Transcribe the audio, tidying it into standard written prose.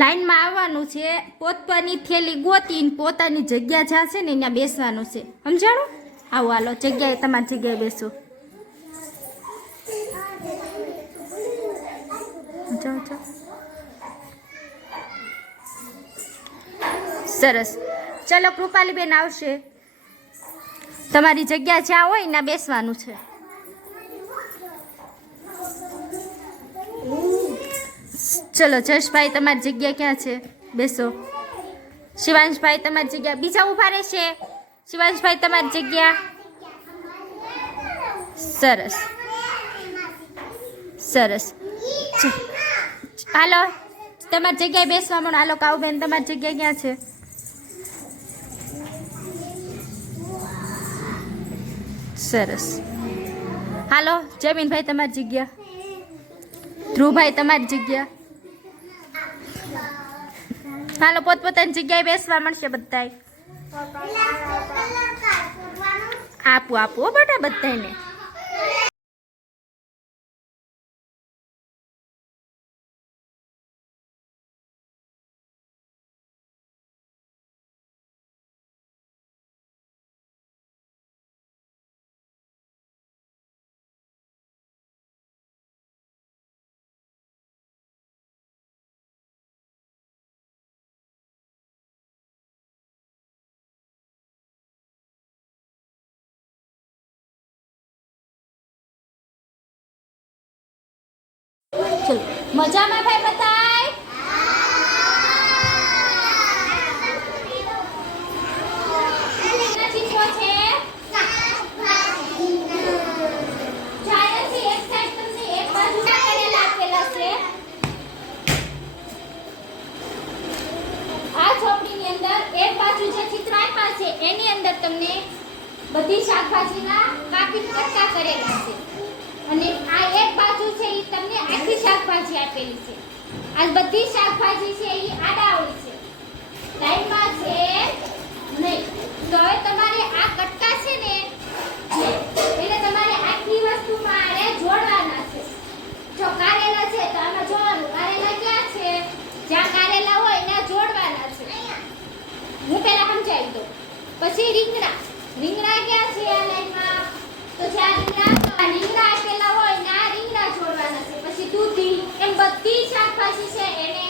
લાઈનમાં આવવાનું છે, પોતાની થેલી ગોતીને પોતાની જગ્યા જ્યાં છે ને ત્યાં બેસવાનું છે, સમજાણું? આવો હાલો, જગ્યાએ તમારી જગ્યાએ બેસો. જાઓ જાઓ. સરસ. ચલો કૃપાલીબેન આવશે. તમારી જગ્યા જ્યાં હોય ત્યાં બેસવાનું છે. ચલો જશભાઈ તમારી જગ્યા ક્યાં છે? બેસો. શિવાંશભાઈ તમારી જગ્યા, બીજા ઊભા રહેશે. શિવાંશભાઈ તમારી જગ્યા. સરસ સરસ. હાલો તમારી જગ્યાએ બેસવા માંડો. હાલો કાઉબેન તમારી જગ્યા ક્યાં છે? સરસ. હાલો જમીનભાઈ તમારી જગ્યા. ધ્રુવભાઈ તમારી જગ્યા. હાલો પોતપોતાની જગ્યાએ બેસવા મળશે બધાય. આપો આપો બેટા બધાને. ચલો મજામાં ભાઈ બતાય. એની અંદર તમને બધી શાકભાજીના કાપી કટકા કરેલા છે અને આ એક બાજુ છે એ તમને આખી શાકભાજી આપેલી છે. આ બધી શાકભાજી છે એ આડા હોય છે, લાઈનમાં છે નહીં. તો હવે તમારે આ કટકા છે ને એટલે તમારે આખી વસ્તુમાં આને જોડવાના છે. જો કારેલા છે તો આમાં જોવાનું કારેલા ક્યાં છે, જ્યાં કારેલા હોય ત્યાં જોડવાના છે. હું પહેલા સમજાવી દઉં. પછી રીંગણા, રીંગણા ક્યાં છે આ લાઈનમાં? તો જ્યાં રીંગણા આપેલા હોય ને આ રીંગણા જોડવાના છે. પછી દૂધી, એમ બધી શાકભાજી છે એને